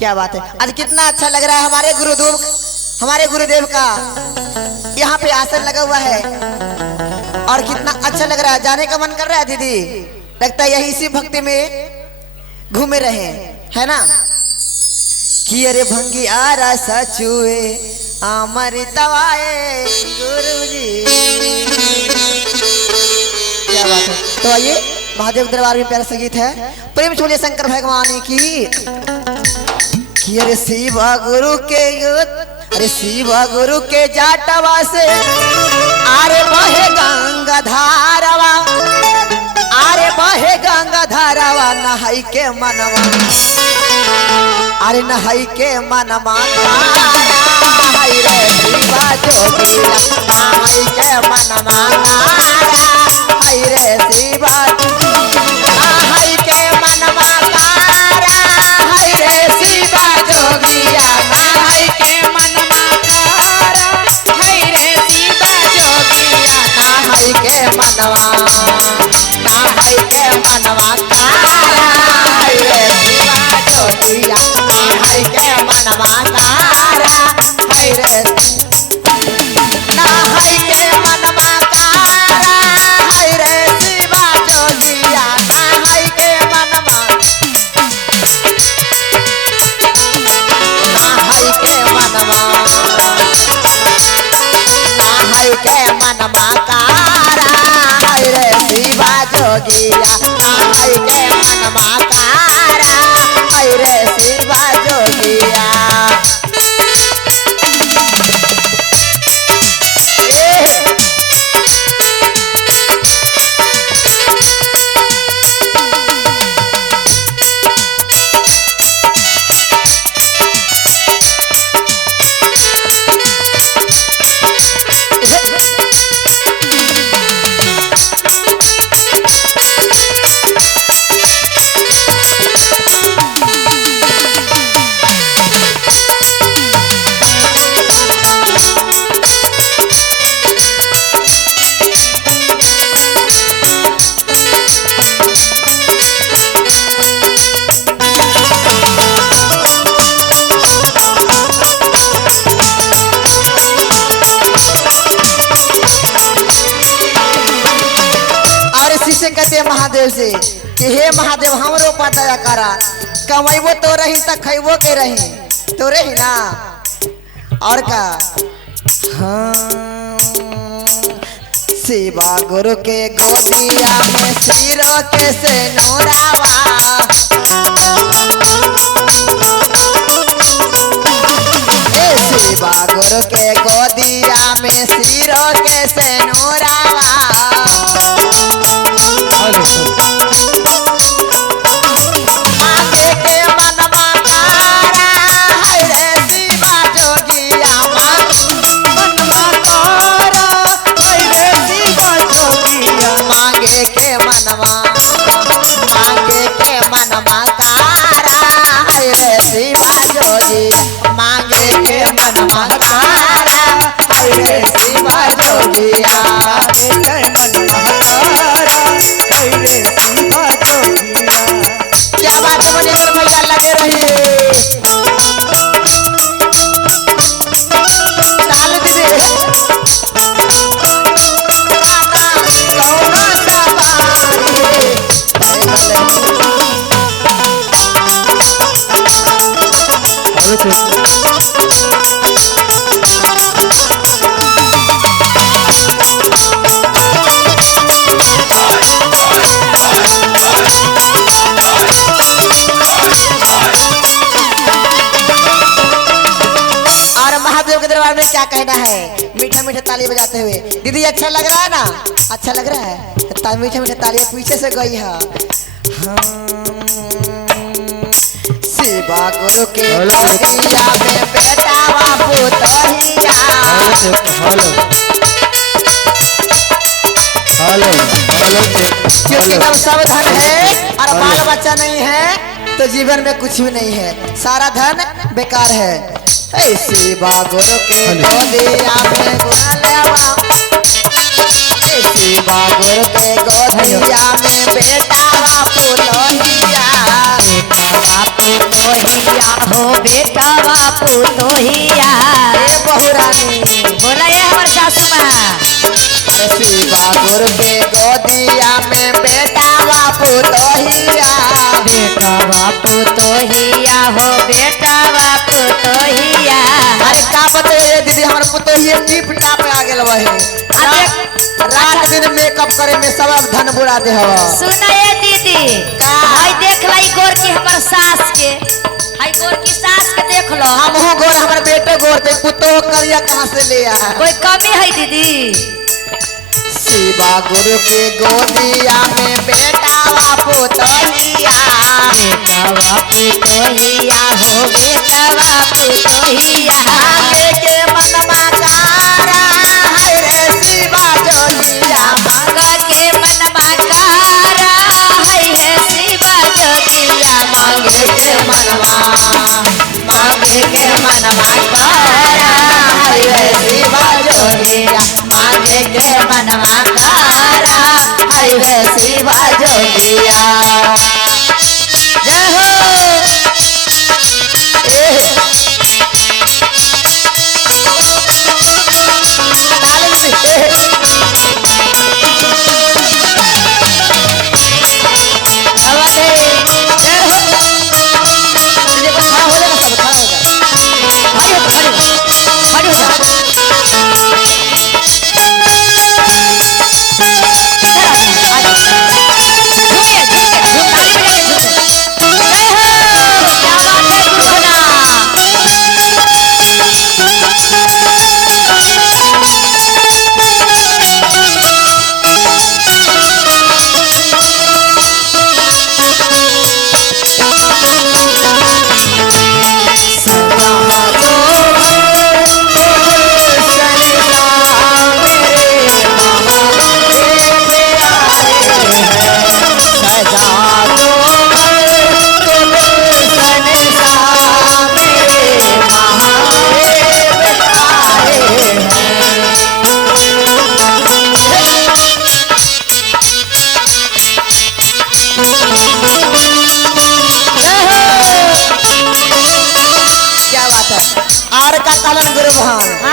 क्या बात है, आज कितना अच्छा लग रहा है। हमारे गुरुदेव का यहाँ पे आसन लगा हुआ है और कितना अच्छा लग रहा है। जाने का मन कर रहा है दीदी, लगता है यही इसी भक्ति में घूमे रहे, है ना। कि अरे भंगी आरा सचुए अमृतवाए गुरुजी, क्या बात है। तो आइए महादेव दरबार में प्यारा सा गीत है, प्रेम छोड़िए शंकर भगवान की। कि अरे शिव गुरु के अरे शिव गुरु के जाटवा से आरे बहे गंगा धारवा, आरे बहे गंगा धारवा नहाई के मनवा, अरे नहाई के मनवा हाय रे शिवा जोगिया, नहाई के मनवा हाय रे शिवा, नहाई के मनवा हाय रे शिवा जोगिया, नहाई के मनवा हाय रे शिवा जोगिया, नहाई के मनवा, नहाई के मनवा हाय रे शिवा जोगिया, नहाई के मनवा हाय रे, नहाई के मनवा हाय रे शिवा जोगिया, नहाई के मनवा, नहाई के मनवा, नहाई के मनवा हाय रे शिवा जोगिया, नहाई के मनवा हाय रे शिवा जोगिया। कहते महादेव से कि हे महादेव हमरो पर दया करा, कमाइबो तो रही त खैबो के रही तो रही ना, और का। हाँ शिवा गुरु के गोदिया में सिरो के से नोरावा, शिवा गुरु के गोदिया में सिरो के से नोरावा, मांगे के मनवा हाय रे शिवा जोगिया, मनवा हाय रे शिवा जोगिया, मांगे के मनवा, मांगे के मनवा हाय रे शिवा जोगिया, मांगे के मनवा हाय रे शिवा जोगिया, क्या बात है मणिकर भैया, लगे रहिए डाल दीजिए। क्या कहना है, मीठा मीठा ताली बजाते हुए। दीदी अच्छा लग रहा है ना, अच्छा लग रहा है, मीठा मीठा ताली पीछे से गई है। शिवा गुरु के गोदिया में बेटा बापू तोहिया, क्योंकि जब सब धन है और बाल बच्चा नहीं है तो जीवन में कुछ भी नहीं है, सारा धन बेकार है। शिवा गुरु के गोदिया में गुलावा, शिवा गुरु के गोदिया में बेटा बापू लोहिया, बेटा बापू लोहिया हो पुतोहिया। बहुरानी बोला ये हमार सासू माँ। शिवा गुरु के गोदिया में बेटा बापू तोहिया। बेटा बापू तोहिया हो बेटा बापू तोहिया। अरे का बताइए दीदी हमारे पुतोहिया टिप टाप आ गेल वही रात दिन मेकअप करे में सब धन बुरा दे हवा। सुना ये दीदी का? हाय देख लाई गोर की हमार सास के, हाय गोर की सास के देख लो। हम हो गोर हमारे बेटे गोर थे पुतो करिया कहाँ से ले आया। कोई कमी है दीदी? शिवा गुरु के गोदिया में बेटा बापू तोहिया। बेटा बापू तोहिया हो बेटा बापू तोहिया। आगे के मनमा कारा है रे शिवा जोगिया। मांगा के मनमा कारा है शिवा जोगिया। मांगे के मनवा मांगे के मनवा कारा है रे शिवा जोगिया। मांगे के मनवा कारा है रे शिवा जोगिया। जय हो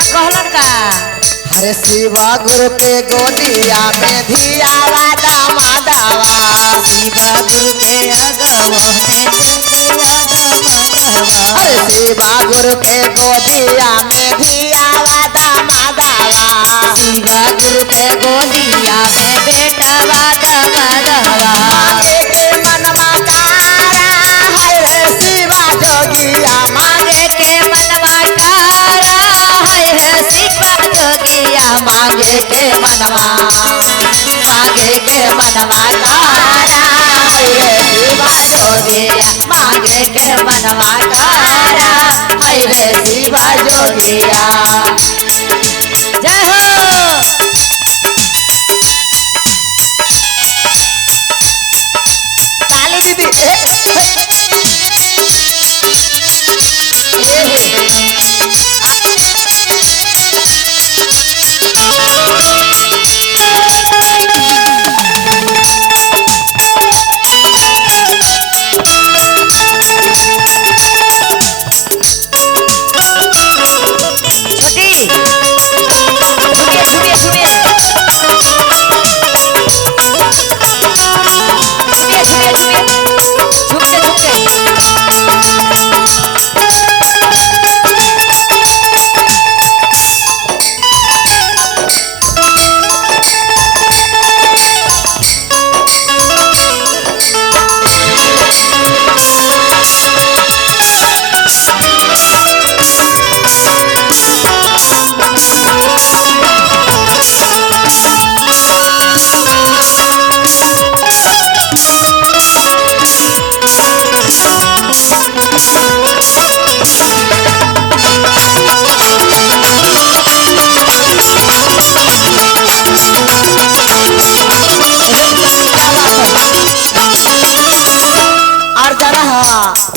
कहलन का अरे शिवा गुरु के गोदिया में धियावा दामादावा। शिवा गुरु के अगवा में अरे शिवा गुरु के गोदिया में धियावा दामादावा। शिवा गुरु के गोदिया में बेटा दामादावा। मांगे के मनवा कारा है रे शिवा जोगिया। मांगे के मनवा कारा है शिवा जोगिया। मांगे के मनवा मांगे के मनवा कारा है रे शिवा जोगिया। मांगे के मनवा कारा है रे शिवा जोगिया। जय हो ताली दीदी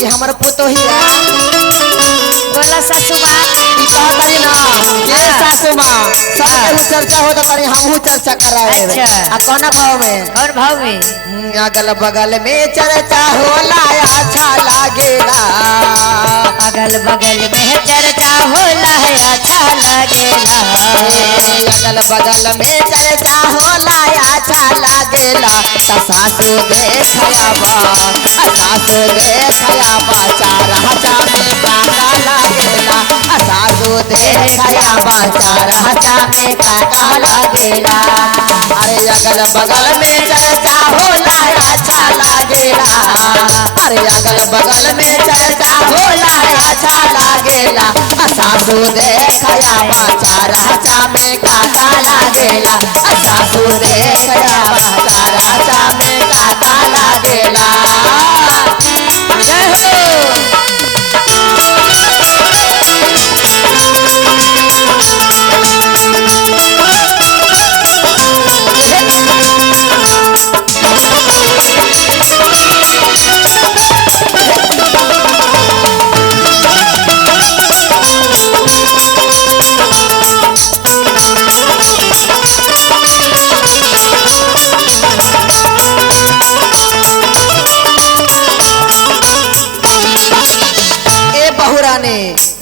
ये हमारे पुतोहिया बोला सासू माँ तारी ना ये सासू माँ सब केहू चर्चा होता तारी हमहू चर्चा कर रहे हैं। अच्छा। आ कौन भाव में कौन भाव में अगल बगल में चर्चा होला अच्छा लागेला। अगल अगल बगल में चर्चा होला है अच्छा लगेला। अगल बगल में चर्चा होला अच्छा लागेला। सासू देखयाबा सासू देखयाबा चार हचा में काका लागेला। सासू देखयाबा चार हचा में काका लागेला। अरे अगल बगल में चर्चा होला अच्छा लागेला। अरे अगल बगल में चर्चा होला अच्छा लागेला। सासू देखयाबा चार हचा में काका लागेला। सासू देखयाबा चार हचा में काका लागेला। जय हो।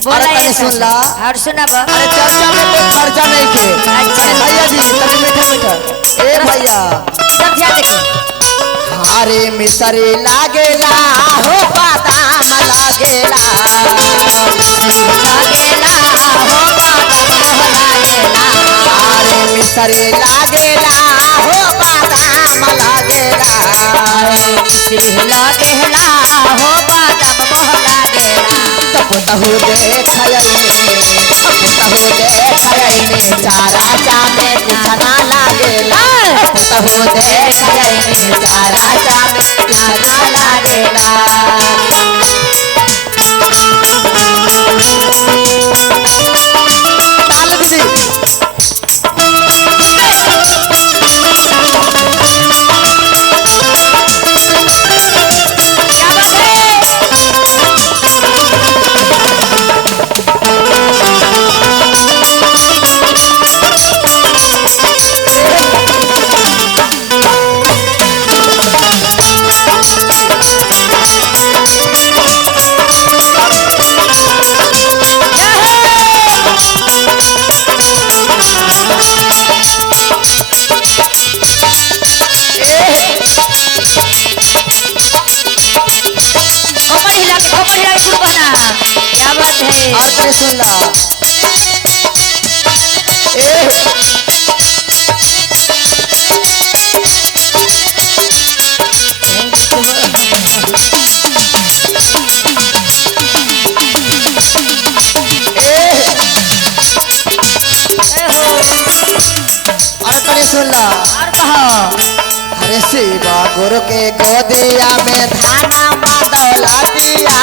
बोला अरे सुन ला और सुनाब। अरे चर्चा में कोई खर्चा नहीं के। अच्छा भैया जी तभी मीठा मीठा ए भैया सब ध्यान देखिए। हरे मिसरी लागेला हो बादाम लागेला। लागेला हो बादाम लागेला। हरे मिसरी लागेला हो बादाम लागेला। मिश्री लागेला हो बादाम लागेला। पुतहु देखयने चारा चा में कुछ ना लागेला। पुतहु देखयने चारा चा में कुछ ना लागेला। ताल दीदी क्या बात है। क्या बात है। और कहीं सुन ला और कहीं सुन ला और कहो। अरे शिवा गुरु के गोदिया में धाना दौलतिया।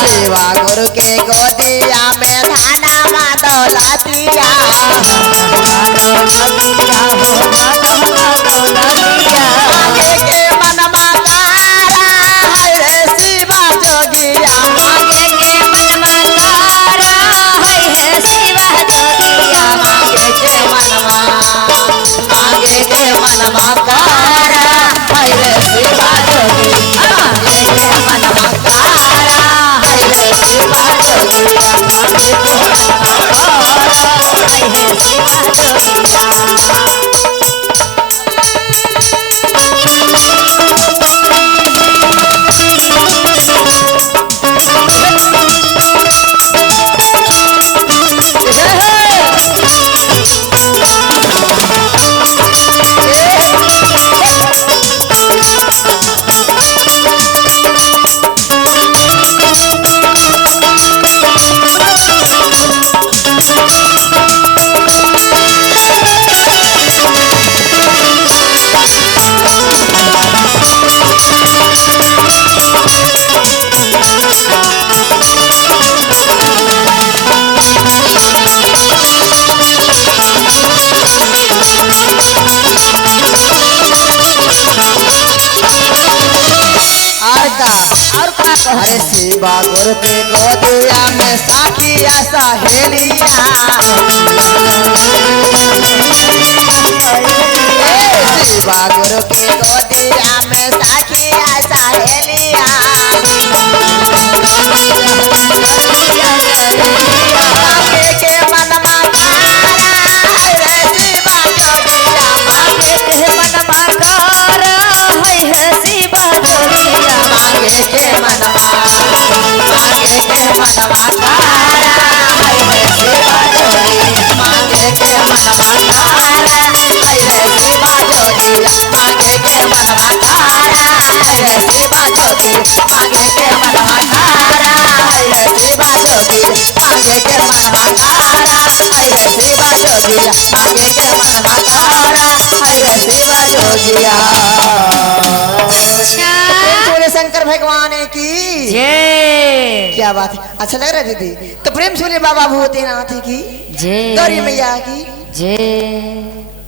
शिवा गुरु के गोदिया में धाना दौलतिया। आगे के मन मकारा है रे शिवा जोगिया। आगे के मन मकारा है शिवा जोगिया। आगे के मन मकारा है रे शिवा जोगिया। आगे के मन मकारा है रे शिवा जोगिया। आगे के मन मकारा है शिवा जोगिया। और का कहो। अरे शिवा गुरु के गोदिया में साखिया सहेलिया। शिवा गुरु के गोदिया में साखिया सहेलिया मांगे के मनमा तारा है रे शिवा जोगिया मांगे के मनमा तारा है शिवा जोगिया मांगे के मनमा तारा है शिवा जोगिया मांगे के मनमा तारा है शिवा जोगिया मांगे के मनमा तारा है शिवा जोगिया मांगे के मनमा तारा है शिवा जोगिया मांगे के मनमा तारा है शिवा जोगिया मांगे के मनमा तारा है शिवा जोगिया। अच्छा बोले शंकर भगवान की जय क्या बात है, अच्छा लग रहा है दीदी। तो प्रेम से बोले बाबा भूतनाथ की जय गौरी मैया की जय।